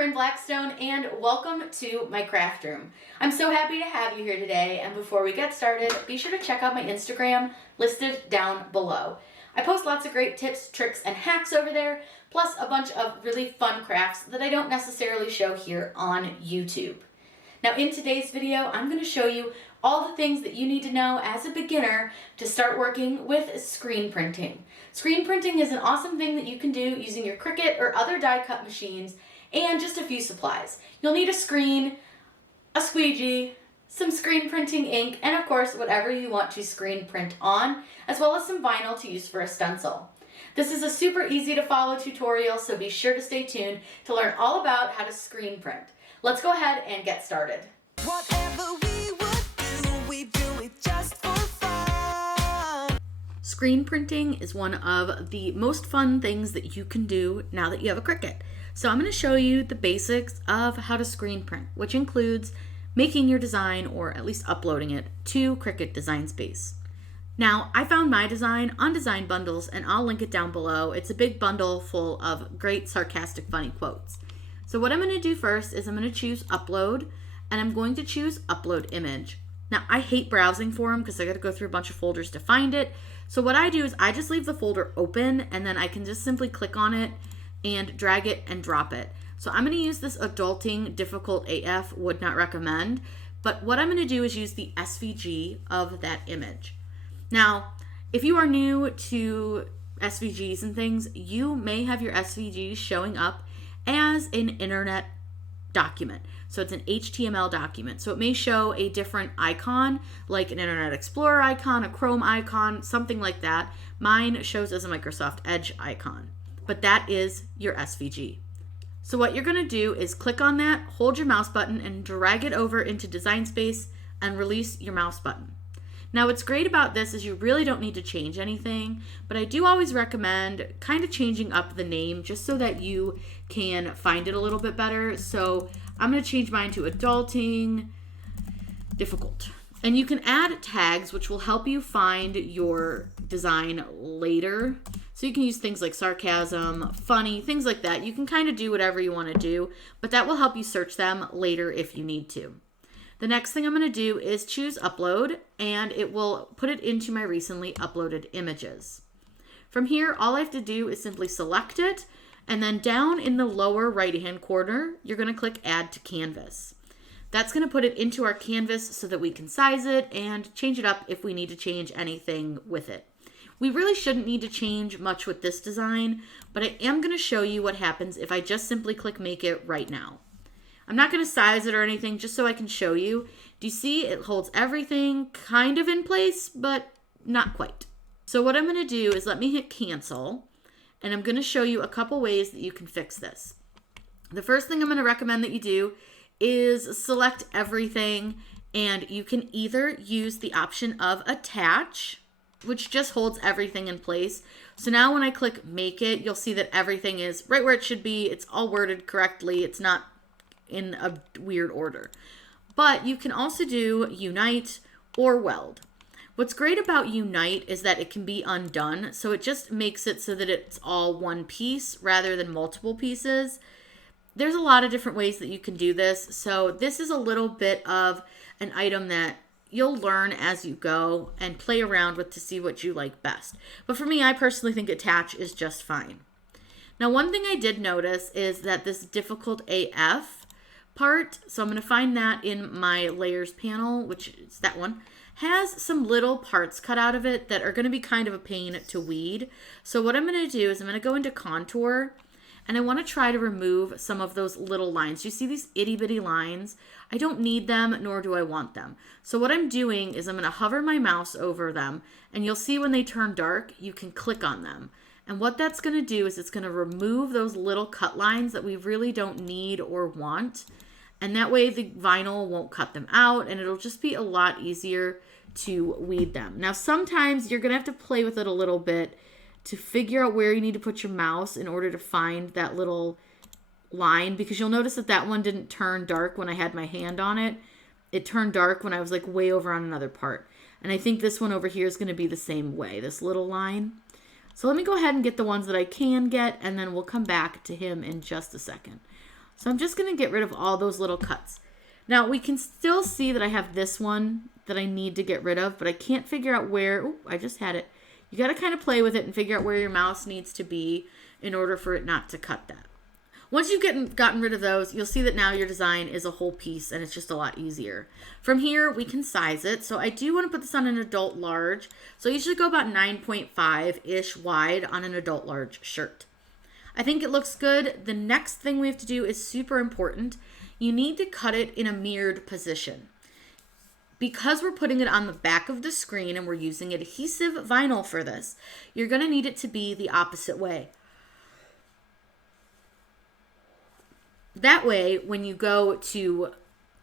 Corinne Blackstone and welcome to my craft room. I'm so happy to have you here today, and before we get started, be sure to check out my Instagram listed down below. I post lots of great tips, tricks, and hacks over there, plus a bunch of really fun crafts that I don't necessarily show here on YouTube. Now in today's video, I'm going to show you all the things that you need to know as a beginner to start working with screen printing. Screen printing is an awesome thing that you can do using your Cricut or other die cut machines and just a few supplies. You'll need a screen, a squeegee, some screen printing ink, and of course whatever you want to screen print on, as well as some vinyl to use for a stencil. This is a super easy to follow tutorial, so be sure to stay tuned to learn all about how to screen print. Let's go ahead and get started. Whatever we would do, we do it just for fun. Screen printing is one of the most fun things that you can do now that you have a Cricut. So I'm going to show you the basics of how to screen print, which includes making your design or at least uploading it to Cricut Design Space. Now, I found my design on Design Bundles and I'll link it down below. It's a big bundle full of great sarcastic funny quotes. So what I'm going to do first is I'm going to choose Upload, and I'm going to choose Upload Image. Now, I hate browsing for them because I got to go through a bunch of folders to find it. So what I do is I just leave the folder open, and then I can just simply click on it and drag it and drop it. So I'm going to use this Adulting Difficult AF, would not recommend, but what I'm going to do is use the SVG of that image. Now, if you are new to SVGs and things, you may have your SVGs showing up as an internet document. So it's an HTML document. So it may show a different icon, like an Internet Explorer icon, a Chrome icon, something like that. Mine shows as a Microsoft Edge icon, but that is your SVG. So what you're going to do is click on that, hold your mouse button, and drag it over into Design Space and release your mouse button. Now what's great about this is you really don't need to change anything, but I do always recommend kind of changing up the name just so that you can find it a little bit better. So I'm going to change mine to Adulting Difficult. And you can add tags which will help you find your design later. So you can use things like sarcasm, funny, things like that. You can kind of do whatever you want to do, but that will help you search them later if you need to. The next thing I'm going to do is choose Upload, and it will put it into my recently uploaded images. From here, all I have to do is simply select it, and then down in the lower right-hand corner, you're going to click Add to Canvas. That's going to put it into our canvas so that we can size it and change it up if we need to change anything with it. We really shouldn't need to change much with this design, but I am going to show you what happens if I just simply click Make It right now. I'm not going to size it or anything, just so I can show you. Do you see it holds everything kind of in place, but not quite. So what I'm going to do is let me hit cancel, and I'm going to show you a couple ways that you can fix this. The first thing I'm going to recommend that you do is select everything, and you can either use the option of attach, which just holds everything in place. So now when I click make it, you'll see that everything is right where it should be. It's all worded correctly. It's not in a weird order. But you can also do unite or weld. What's great about unite is that it can be undone, so it just makes it so that it's all one piece rather than multiple pieces. There's a lot of different ways that you can do this, so this is a little bit of an item that you'll learn as you go and play around with to see what you like best. But for me, I personally think attach is just fine. Now, one thing I did notice is that this difficult AF part, so I'm going to find that in my layers panel, which is that one, has some little parts cut out of it that are going to be kind of a pain to weed. So what I'm going to do is I'm going to go into contour, and I want to try to remove some of those little lines. You see these itty bitty lines? I don't need them, nor do I want them. So what I'm doing is I'm going to hover my mouse over them, and you'll see when they turn dark, you can click on them. And what that's going to do is it's going to remove those little cut lines that we really don't need or want. And that way the vinyl won't cut them out, and it'll just be a lot easier to weed them. Now, sometimes you're going to have to play with it a little bit to figure out where you need to put your mouse in order to find that little line, because you'll notice that that one didn't turn dark when I had my hand on it. It turned dark when I was like way over on another part. And I think this one over here is going to be the same way, this little line. So let me go ahead and get the ones that I can get, and then we'll come back to him in just a second. So I'm just going to get rid of all those little cuts. Now we can still see that I have this one that I need to get rid of, but I can't figure out where. Oh, I just had it. You got to kind of play with it and figure out where your mouse needs to be in order for it not to cut that. Once you've gotten rid of those, you'll see that now your design is a whole piece and it's just a lot easier. From here, we can size it. So I do want to put this on an adult large. So I usually go about 9.5-ish wide on an adult large shirt. I think it looks good. The next thing we have to do is super important. You need to cut it in a mirrored position. Because we're putting it on the back of the screen and we're using adhesive vinyl for this, you're going to need it to be the opposite way. That way, when you go to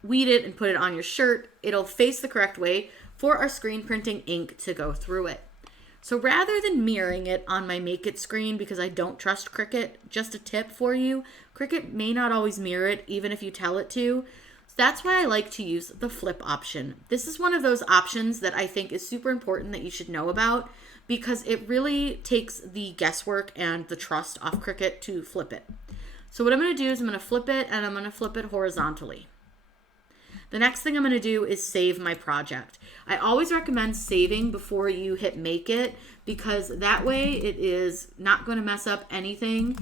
weed it and put it on your shirt, it'll face the correct way for our screen printing ink to go through it. So rather than mirroring it on my Make It screen, because I don't trust Cricut, just a tip for you, Cricut may not always mirror it even if you tell it to. So that's why I like to use the flip option. This is one of those options that I think is super important that you should know about, because it really takes the guesswork and the trust off Cricut to flip it. So what I'm going to do is I'm going to flip it, and I'm going to flip it horizontally. The next thing I'm going to do is save my project. I always recommend saving before you hit Make It, because that way it is not going to mess up anything,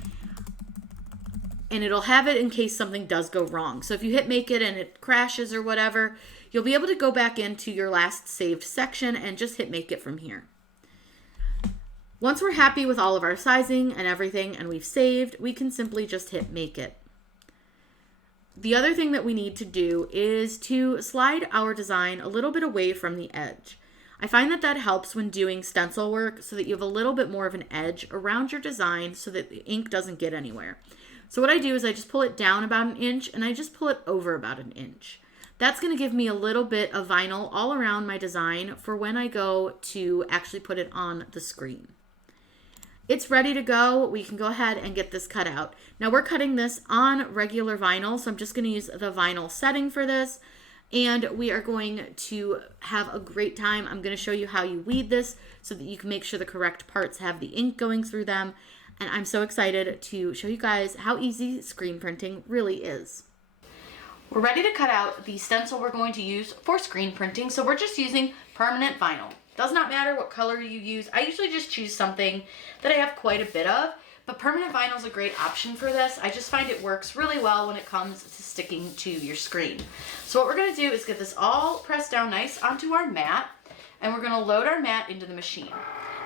and it'll have it in case something does go wrong. So if you hit Make It and it crashes or whatever, you'll be able to go back into your last saved section and just hit Make It from here. Once we're happy with all of our sizing and everything and we've saved, we can simply just hit Make It. The other thing that we need to do is to slide our design a little bit away from the edge. I find that that helps when doing stencil work, so that you have a little bit more of an edge around your design so that the ink doesn't get anywhere. So what I do is I just pull it down about an inch and I just pull it over about an inch. That's going to give me a little bit of vinyl all around my design for when I go to actually put it on the screen. It's ready to go. We can go ahead and get this cut out. Now we're cutting this on regular vinyl, so I'm just going to use the vinyl setting for this, and we are going to have a great time. I'm going to show you how you weed this so that you can make sure the correct parts have the ink going through them, and I'm so excited to show you guys how easy screen printing really is. We're ready to cut out the stencil we're going to use for screen printing, so we're just using permanent vinyl. Does not matter what color you use. I usually just choose something that I have quite a bit of, but permanent vinyl is a great option for this. I just find it works really well when it comes to sticking to your screen. So what we're going to do is get this all pressed down nice onto our mat, and we're going to load our mat into the machine.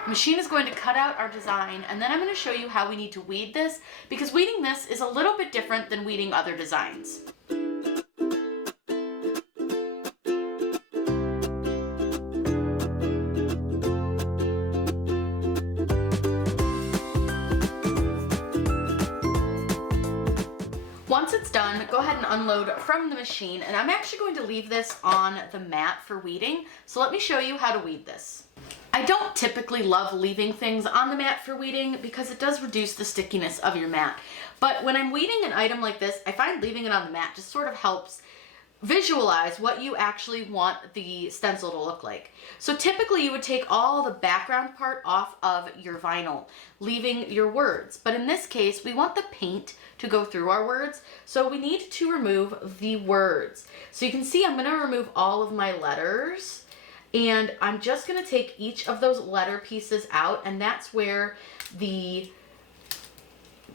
The machine is going to cut out our design, and then I'm going to show you how we need to weed this, because weeding this is a little bit different than weeding other designs. Once it's done, go ahead and unload from the machine, and I'm actually going to leave this on the mat for weeding, so let me show you how to weed this. I don't typically love leaving things on the mat for weeding because it does reduce the stickiness of your mat, but when I'm weeding an item like this, I find leaving it on the mat just sort of helps visualize what you actually want the stencil to look like. So typically you would take all the background part off of your vinyl, leaving your words. But in this case, we want the paint to go through our words, so we need to remove the words. So you can see I'm going to remove all of my letters, and I'm just going to take each of those letter pieces out, and that's where the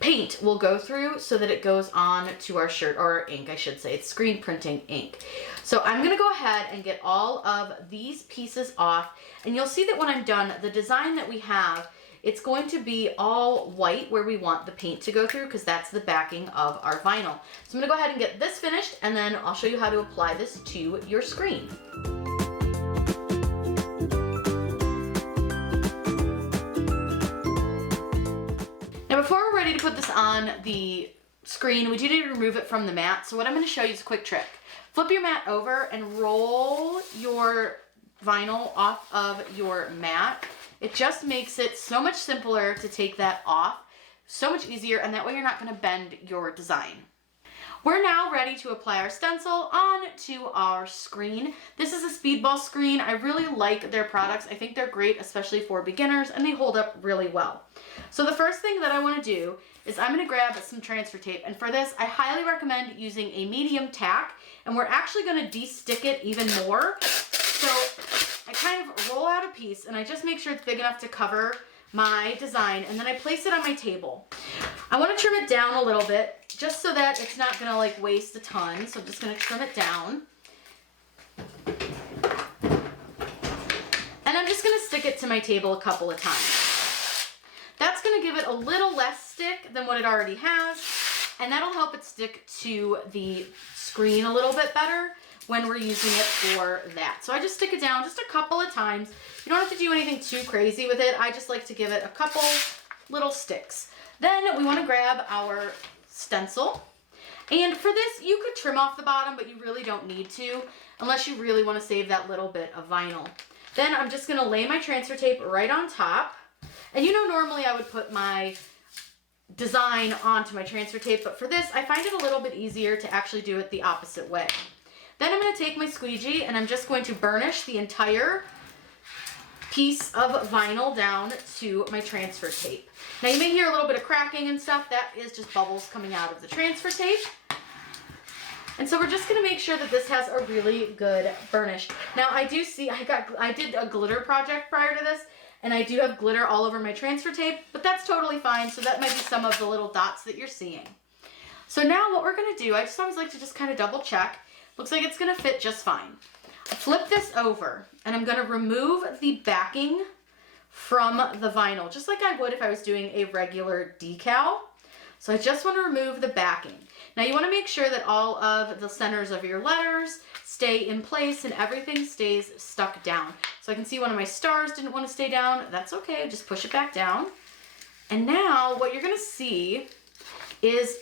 paint will go through so that it goes on to our shirt, or our ink I should say. It's screen printing ink. So I'm going to go ahead and get all of these pieces off, and you'll see that when I'm done, the design that we have, it's going to be all white where we want the paint to go through, because that's the backing of our vinyl. So I'm going to go ahead and get this finished, and then I'll show you how to apply this to your screen. Now before we're ready to put this on the screen, we do need to remove it from the mat. So what I'm going to show you is a quick trick. Flip your mat over and roll your vinyl off of your mat. It just makes it so much simpler to take that off, so much easier, and that way you're not going to bend your design. We're now ready to apply our stencil onto our screen. This is a Speedball screen. I really like their products. I think they're great, especially for beginners, and they hold up really well. So the first thing that I want to do is I'm going to grab some transfer tape, and for this I highly recommend using a medium tack, and we're actually going to de-stick it even more. So I kind of roll out a piece and I just make sure it's big enough to cover my design, and then I place it on my table. I want to trim it down a little bit just so that it's not going to like waste a ton. So I'm just going to trim it down. And I'm just going to stick it to my table a couple of times. That's going to give it a little less stick than what it already has, and that'll help it stick to the screen a little bit better when we're using it for that. So I just stick it down just a couple of times. You don't have to do anything too crazy with it. I just like to give it a couple little sticks. Then we want to grab our stencil. And for this, you could trim off the bottom, but you really don't need to unless you really want to save that little bit of vinyl. Then I'm just going to lay my transfer tape right on top. And you know, normally I would put my design onto my transfer tape, but for this, I find it a little bit easier to actually do it the opposite way. Then I'm going to take my squeegee and I'm just going to burnish the entire piece of vinyl down to my transfer tape. Now you may hear a little bit of cracking and stuff. That is just bubbles coming out of the transfer tape. And so we're just going to make sure that this has a really good burnish. Now I do see, I did a glitter project prior to this, and I do have glitter all over my transfer tape, but that's totally fine. So that might be some of the little dots that you're seeing. So now what we're going to do, I just always like to just kind of double check. Looks like it's going to fit just fine. I flip this over and I'm going to remove the backing from the vinyl, just like I would if I was doing a regular decal. So I just want to remove the backing. Now you want to make sure that all of the centers of your letters stay in place and everything stays stuck down. So I can see one of my stars didn't want to stay down. That's okay, just push it back down. And now what you're going to see is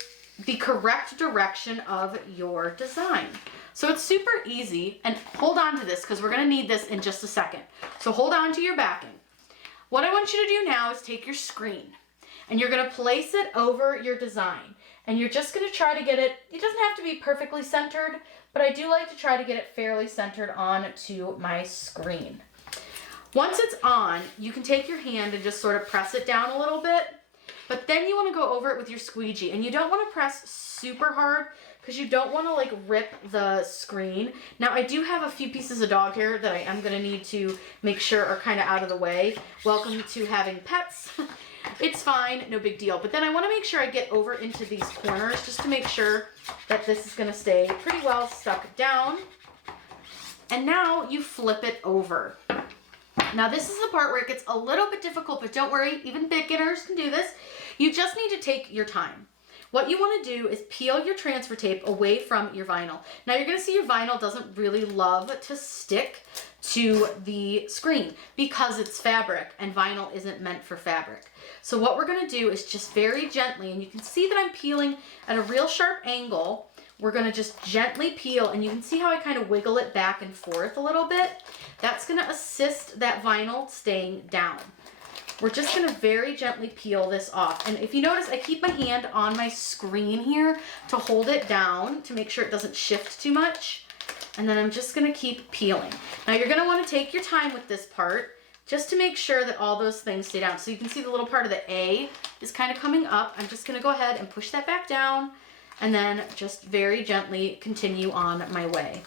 the correct direction of your design. So it's super easy, and hold on to this because we're going to need this in just a second. So hold on to your backing. What I want you to do now is take your screen and you're going to place it over your design, and you're just going to try to get it, it doesn't have to be perfectly centered, but I do like to try to get it fairly centered onto my screen. Once it's on, you can take your hand and just sort of press it down a little bit, but then you want to go over it with your squeegee, and you don't want to press super hard because you don't want to like rip the screen. Now I do have a few pieces of dog hair that I am going to need to make sure are kind of out of the way. Welcome to having pets. It's fine, no big deal. But then I want to make sure I get over into these corners just to make sure that this is going to stay pretty well stuck down. And now you flip it over. Now this is the part where it gets a little bit difficult, but don't worry, even beginners can do this. You just need to take your time. What you want to do is peel your transfer tape away from your vinyl. Now you're going to see your vinyl doesn't really love to stick to the screen because it's fabric, and vinyl isn't meant for fabric. So what we're going to do is just very gently, and you can see that I'm peeling at a real sharp angle. We're going to just gently peel, and you can see how I kind of wiggle it back and forth a little bit. That's going to assist that vinyl staying down. We're just going to very gently peel this off. And if you notice, I keep my hand on my screen here to hold it down to make sure it doesn't shift too much. And then I'm just going to keep peeling. Now you're going to want to take your time with this part just to make sure that all those things stay down. So you can see the little part of the A is kind of coming up. I'm just going to go ahead and push that back down and then just very gently continue on my way.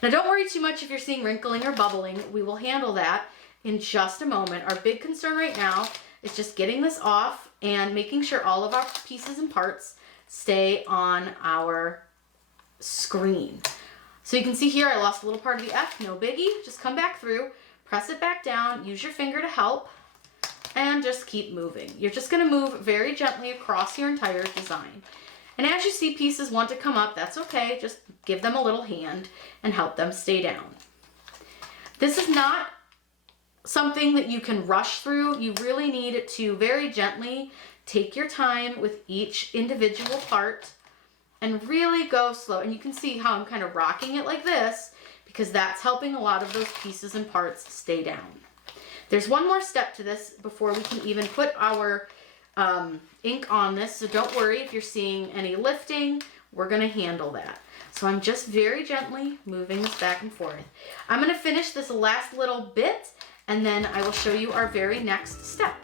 Now don't worry too much if you're seeing wrinkling or bubbling. We will handle that in just a moment. Our big concern right now is just getting this off and making sure all of our pieces and parts stay on our screen. So you can see here I lost a little part of the F, no biggie. Just come back through, press it back down, use your finger to help, and just keep moving. You're just going to move very gently across your entire design. And as you see pieces want to come up, that's okay. Just give them a little hand and help them stay down. This is not something that you can rush through. You really need to very gently take your time with each individual part and really go slow. And you can see how I'm kind of rocking it like this because that's helping a lot of those pieces and parts stay down. There's one more step to this before we can even put our ink on this, so don't worry if you're seeing any lifting we're gonna handle that. So I'm just very gently moving this back and forth. I'm gonna finish this last little bit and then I will show you our very next step.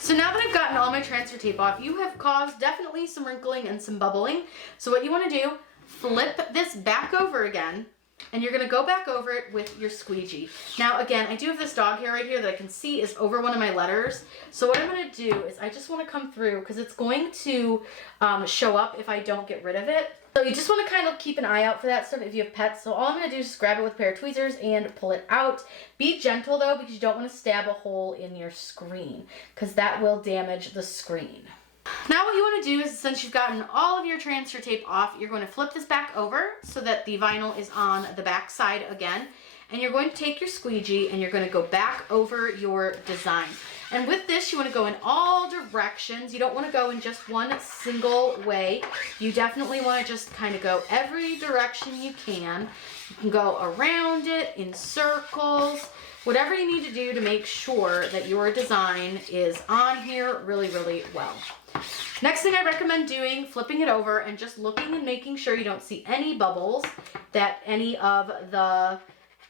So now that I've gotten all my transfer tape off, you have caused definitely some wrinkling and some bubbling. So what you want to do, flip this back over again, and you're going to go back over it with your squeegee. Now again, I do have this dog hair right here that I can see is over one of my letters. So what I'm going to do is I just want to come through because it's going to show up if I don't get rid of it. So you just want to kind of keep an eye out for that stuff if you have pets. So all I'm going to do is just grab it with a pair of tweezers and pull it out. Be gentle though, because you don't want to stab a hole in your screen because that will damage the screen. Now what you want to do is, since you've gotten all of your transfer tape off, you're going to flip this back over so that the vinyl is on the back side again. And you're going to take your squeegee and you're going to go back over your design. And with this, you want to go in all directions. You don't want to go in just one single way. You definitely want to just kind of go every direction you can. You can go around it in circles, whatever you need to do to make sure that your design is on here really, really well. Next thing I recommend doing, flipping it over and just looking and making sure you don't see any bubbles that any of the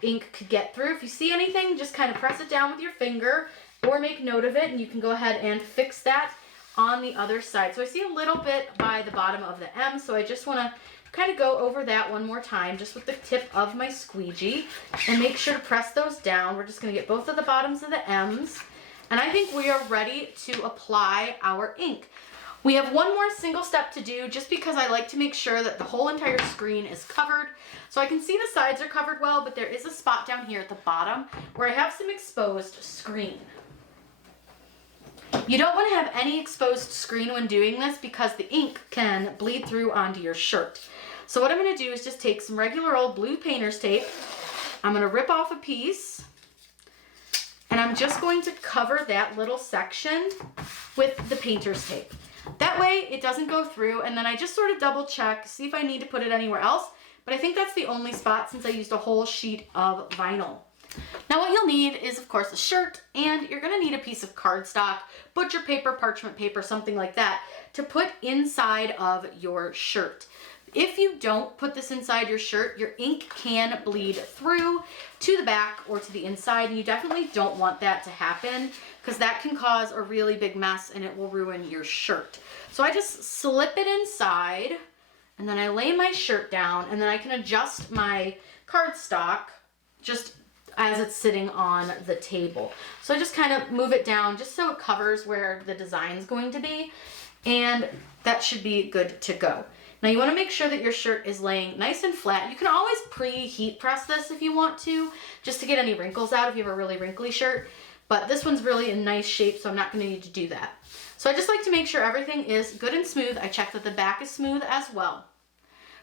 ink could get through. If you see anything, just kind of press it down with your finger or make note of it and you can go ahead and fix that on the other side. So I see a little bit by the bottom of the M, so I just want to kind of go over that one more time just with the tip of my squeegee and make sure to press those down. We're just going to get both of the bottoms of the M's and I think we are ready to apply our ink. We have one more single step to do just because I like to make sure that the whole entire screen is covered. So I can see the sides are covered well, but there is a spot down here at the bottom where I have some exposed screen. You don't want to have any exposed screen when doing this because the ink can bleed through onto your shirt. So what I'm going to do is just take some regular old blue painter's tape. I'm going to rip off a piece and I'm just going to cover that little section with the painter's tape. That way it doesn't go through, and then I just sort of double check, see if I need to put it anywhere else, but I think that's the only spot since I used a whole sheet of vinyl. Now what you'll need is of course a shirt, and you're going to need a piece of cardstock, butcher paper, parchment paper, something like that to put inside of your shirt. If you don't put this inside your shirt, your ink can bleed through to the back or to the inside, and you definitely don't want that to happen because that can cause a really big mess and it will ruin your shirt. So I just slip it inside and then I lay my shirt down and then I can adjust my cardstock just as it's sitting on the table. So I just kind of move it down just so it covers where the design is going to be, and that should be good to go. Now you want to make sure that your shirt is laying nice and flat. You can always pre-heat press this if you want to, just to get any wrinkles out if you have a really wrinkly shirt. But this one's really in nice shape, so I'm not going to need to do that. So I just like to make sure everything is good and smooth. I check that the back is smooth as well.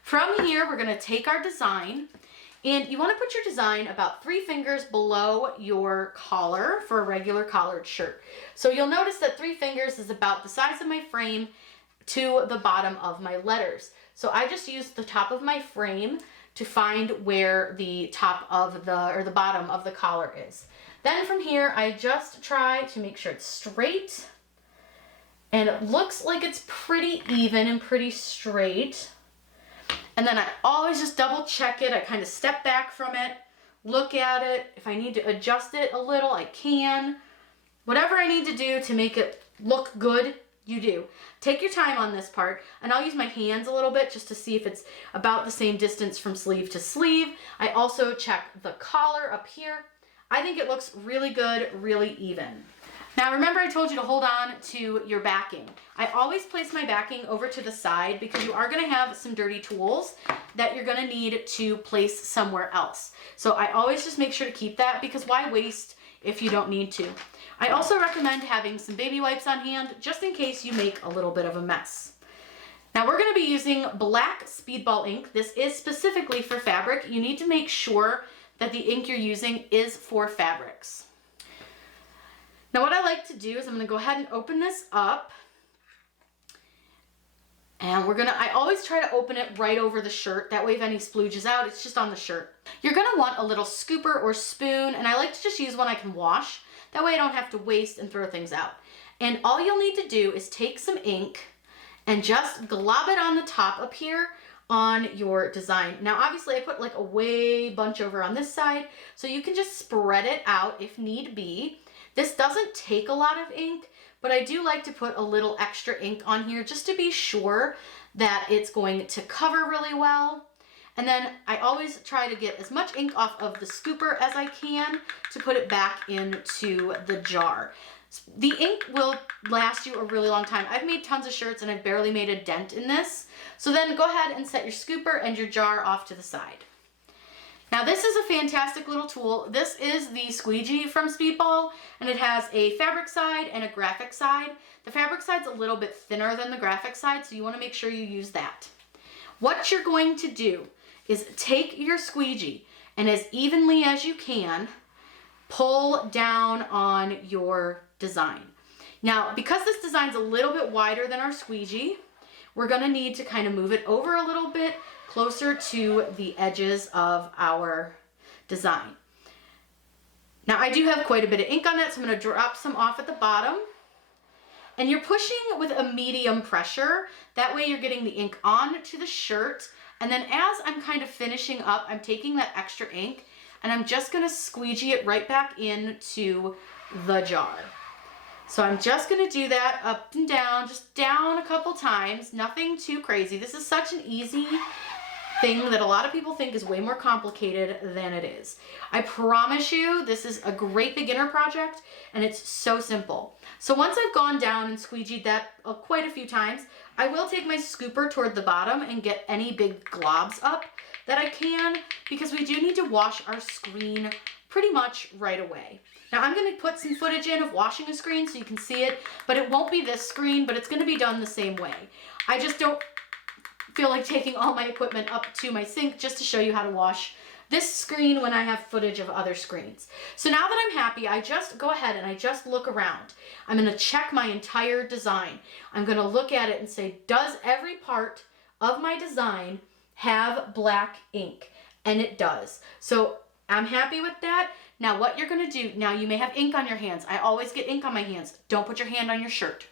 From here, we're going to take our design, and you want to put your design about 3 fingers below your collar for a regular collared shirt. So you'll notice that 3 fingers is about the size of my frame to the bottom of my letters. So I just used the top of my frame to find where the top of the bottom of the collar is. Then from here, I just try to make sure it's straight and it looks like it's pretty even and pretty straight. And then I always just double check it. I kind of step back from it, look at it. If I need to adjust it a little, I can. Whatever I need to do to make it look good, you do. Take your time on this part, and I'll use my hands a little bit just to see if it's about the same distance from sleeve to sleeve. I also check the collar up here. I think it looks really good, really even. Now remember I told you to hold on to your backing. I always place my backing over to the side because you are going to have some dirty tools that you're going to need to place somewhere else. So I always just make sure to keep that because why waste if you don't need to. I also recommend having some baby wipes on hand just in case you make a little bit of a mess. Now we're going to be using black speedball ink. This is specifically for fabric. You need to make sure that the ink you're using is for fabrics. Now what I like to do is I'm going to go ahead and open this up. And I always try to open it right over the shirt. That way if any splooge is out, it's just on the shirt. You're going to want a little scooper or spoon, and I like to just use one I can wash. That way I don't have to waste and throw things out. And all you'll need to do is take some ink and just glob it on the top up here on your design. Now obviously I put like a bunch over on this side, so you can just spread it out if need be. This doesn't take a lot of ink, but I do like to put a little extra ink on here just to be sure that it's going to cover really well. And then I always try to get as much ink off of the scooper as I can to put it back into the jar. The ink will last you a really long time. I've made tons of shirts and I've barely made a dent in this. So then go ahead and set your scooper and your jar off to the side. Now this is a fantastic little tool. This is the squeegee from Speedball, and it has a fabric side and a graphic side. The fabric side's a little bit thinner than the graphic side, so you want to make sure you use that. What you're going to do is take your squeegee and as evenly as you can, pull down on your design. Now, because this design's a little bit wider than our squeegee, we're gonna need to kind of move it over a little bit closer to the edges of our design. Now, I do have quite a bit of ink on it, so I'm gonna drop some off at the bottom. And you're pushing with a medium pressure. That way you're getting the ink onto the shirt. And then as I'm kind of finishing up, I'm taking that extra ink and I'm just gonna squeegee it right back into the jar. So I'm just gonna do that up and down, just down a couple times, nothing too crazy. This is such an easy thing that a lot of people think is way more complicated than it is. I promise you, this is a great beginner project and it's so simple. So once I've gone down and squeegeed that quite a few times, I will take my scooper toward the bottom and get any big globs up that I can, because we do need to wash our screen pretty much right away. Now I'm going to put some footage in of washing a screen so you can see it, but it won't be this screen, but it's going to be done the same way. I just don't feel like taking all my equipment up to my sink just to show you how to wash this screen when I have footage of other screens. So now that I'm happy, I just go ahead and I just look around. I'm going to check my entire design. I'm going to look at it and say, does every part of my design have black ink? And it does. So I'm happy with that. Now what you're going to do, now you may have ink on your hands. I always get ink on my hands. Don't put your hand on your shirt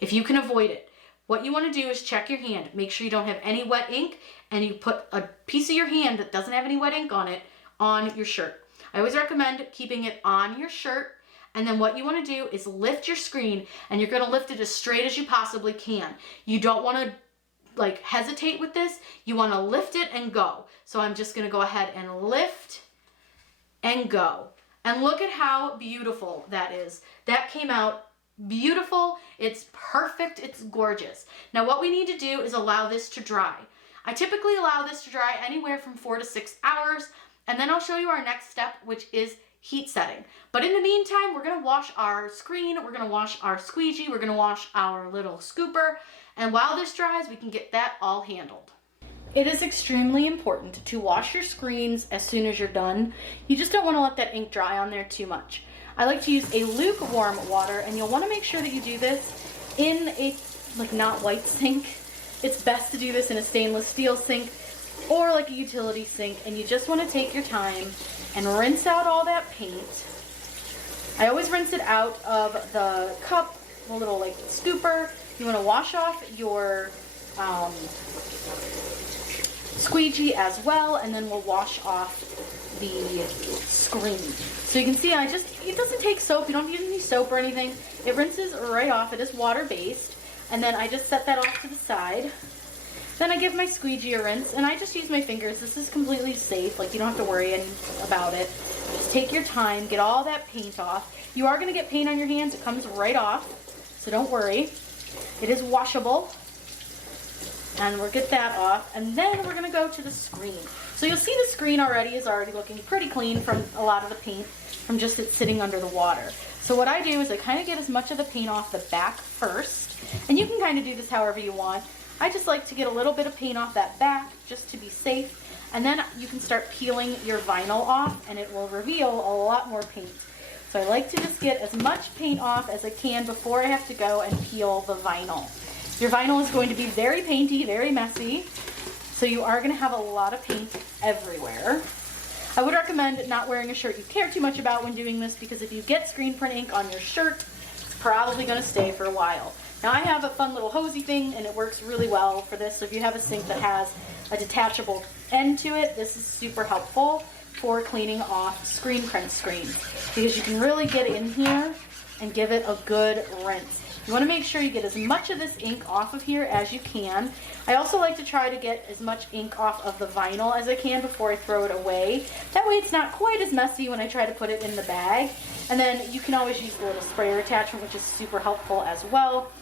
if you can avoid it. What you want to do is check your hand. Make sure you don't have any wet ink, and you put a piece of your hand that doesn't have any wet ink on it on your shirt. I always recommend keeping it on your shirt, and then what you want to do is lift your screen, and you're going to lift it as straight as you possibly can. You don't want to like hesitate with this. You want to lift it and go. So I'm just going to go ahead and lift and go. And look at how beautiful that is. That came out beautiful. It's perfect. It's gorgeous. Now what we need to do is allow this to dry. I typically allow this to dry anywhere from 4 to 6 hours, and then I'll show you our next step, which is heat setting. But in the meantime, we're going to wash our screen, we're going to wash our squeegee, we're going to wash our little scooper, and while this dries, we can get that all handled. It is extremely important to wash your screens as soon as you're done. You just don't want to let that ink dry on there too much. I like to use a lukewarm water, and you'll want to make sure that you do this in a not white sink. It's best to do this in a stainless steel sink or like a utility sink, and you just want to take your time and rinse out all that paint. I always rinse it out of the cup, the little like scooper. You want to wash off your squeegee as well, and then we'll wash off the screen. So you can see it doesn't take soap. You don't use any soap or anything. It rinses right off. It is water based. And then I just set that off to the side. Then I give my squeegee a rinse, and I just use my fingers. This is completely safe. Like, you don't have to worry about it. Just take your time, get all that paint off. You are going to get paint on your hands. It comes right off, so don't worry. It is washable. And we'll get that off, and then we're going to go to the screen. So you'll see the screen is already looking pretty clean from a lot of the paint from just it sitting under the water. So what I do is I kind of get as much of the paint off the back first, and you can kind of do this however you want. I just like to get a little bit of paint off that back just to be safe. And then you can start peeling your vinyl off and it will reveal a lot more paint. So I like to just get as much paint off as I can before I have to go and peel the vinyl. Your vinyl is going to be very painty, very messy. So you are going to have a lot of paint everywhere. I would recommend not wearing a shirt you care too much about when doing this, because if you get screen print ink on your shirt, it's probably going to stay for a while. Now I have a fun little hosey thing and it works really well for this. So if you have a sink that has a detachable end to it, this is super helpful for cleaning off screen print screens, because you can really get in here and give it a good rinse. You want to make sure you get as much of this ink off of here as you can. I also like to try to get as much ink off of the vinyl as I can before I throw it away. That way it's not quite as messy when I try to put it in the bag. And then you can always use the little sprayer attachment, which is super helpful as well.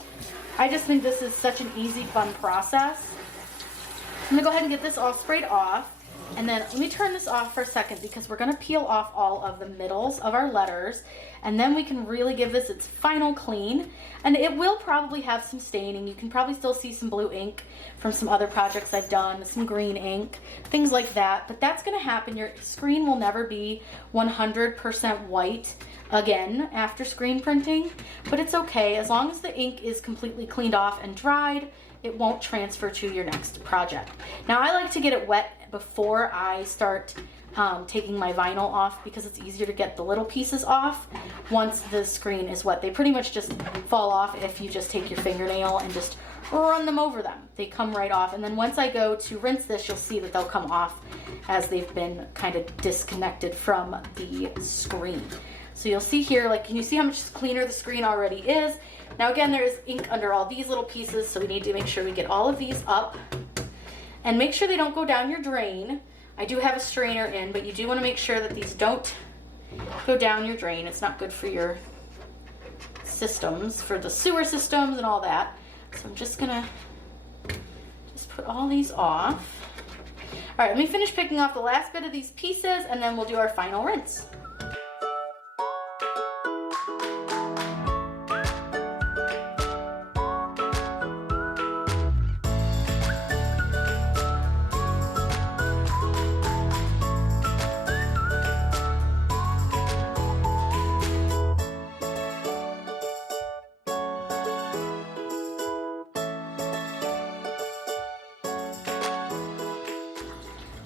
I just think this is such an easy, fun process. I'm gonna go ahead and get this all sprayed off. And then let me turn this off for a second, because we're gonna peel off all of the middles of our letters, and then we can really give this its final clean. And it will probably have some staining. You can probably still see some blue ink from some other projects I've done, some green ink, things like that. But that's gonna happen. Your screen will never be 100% white again after screen printing, but it's okay. As long as the ink is completely cleaned off and dried, it won't transfer to your next project. Now I like to get it wet before I start taking my vinyl off, because it's easier to get the little pieces off once the screen is wet. They pretty much just fall off if you just take your fingernail and just run them over them. They come right off. And then once I go to rinse this, you'll see that they'll come off as they've been kind of disconnected from the screen. So you'll see here, like, can you see how much cleaner the screen already is? Now again, there is ink under all these little pieces, so we need to make sure we get all of these up. And make sure they don't go down your drain. I do have a strainer in, but you do want to make sure that these don't go down your drain. It's not good for your systems, for the sewer systems and all that. So I'm just gonna put all these off. All right, let me finish picking off the last bit of these pieces, and then we'll do our final rinse.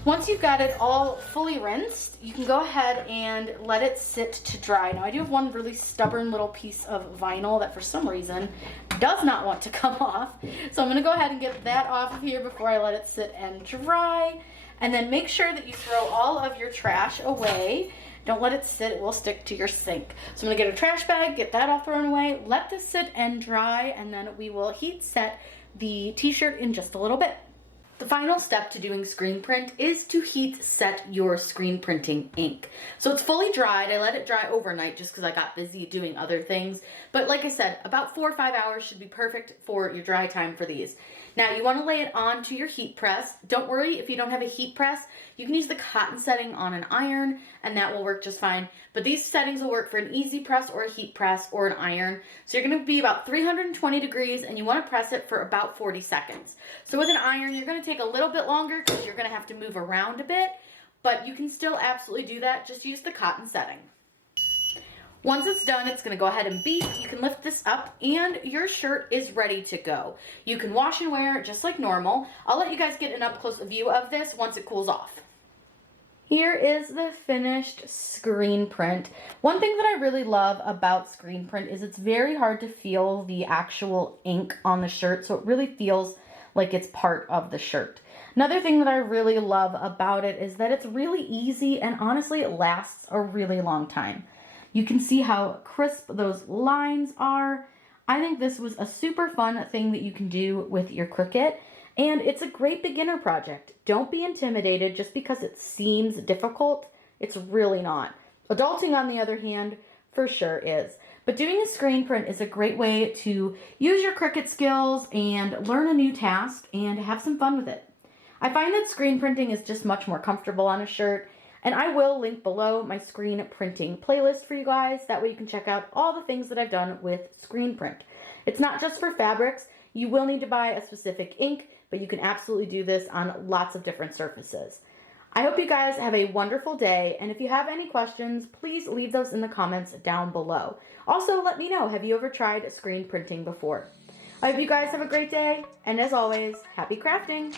Once you've got it all fully rinsed, you can go ahead and let it sit to dry. Now I do have one really stubborn little piece of vinyl that for some reason does not want to come off. So I'm gonna go ahead and get that off of here before I let it sit and dry. And then make sure that you throw all of your trash away. Don't let it sit, it will stick to your sink. So I'm gonna get a trash bag, get that all thrown away, let this sit and dry, and then we will heat set the t-shirt in just a little bit. The final step to doing screen print is to heat set your screen printing ink. So it's fully dried. I let it dry overnight just because I got busy doing other things. But like I said, about 4 or 5 hours should be perfect for your dry time for these. Now you want to lay it onto your heat press. Don't worry if you don't have a heat press. You can use the cotton setting on an iron and that will work just fine. But these settings will work for an easy press or a heat press or an iron. So you're going to be about 320 degrees and you want to press it for about 40 seconds. So with an iron, you're going to take a little bit longer because you're going to have to move around a bit. But you can still absolutely do that. Just use the cotton setting. Once it's done, it's going to go ahead and beep. You can lift this up and your shirt is ready to go. You can wash and wear just like normal. I'll let you guys get an up close view of this once it cools off. Here is the finished screen print. One thing that I really love about screen print is it's very hard to feel the actual ink on the shirt, so it really feels like it's part of the shirt. Another thing that I really love about it is that it's really easy and honestly it lasts a really long time. You can see how crisp those lines are. I think this was a super fun thing that you can do with your Cricut, and it's a great beginner project. Don't be intimidated just because it seems difficult. It's really not. Adulting, on the other hand, for sure is. But doing a screen print is a great way to use your Cricut skills and learn a new task and have some fun with it. I find that screen printing is just much more comfortable on a shirt. And I will link below my screen printing playlist for you guys. That way you can check out all the things that I've done with screen print. It's not just for fabrics. You will need to buy a specific ink, but you can absolutely do this on lots of different surfaces. I hope you guys have a wonderful day, and if you have any questions, please leave those in the comments down below. Also, let me know, have you ever tried screen printing before? I hope you guys have a great day, and as always, happy crafting!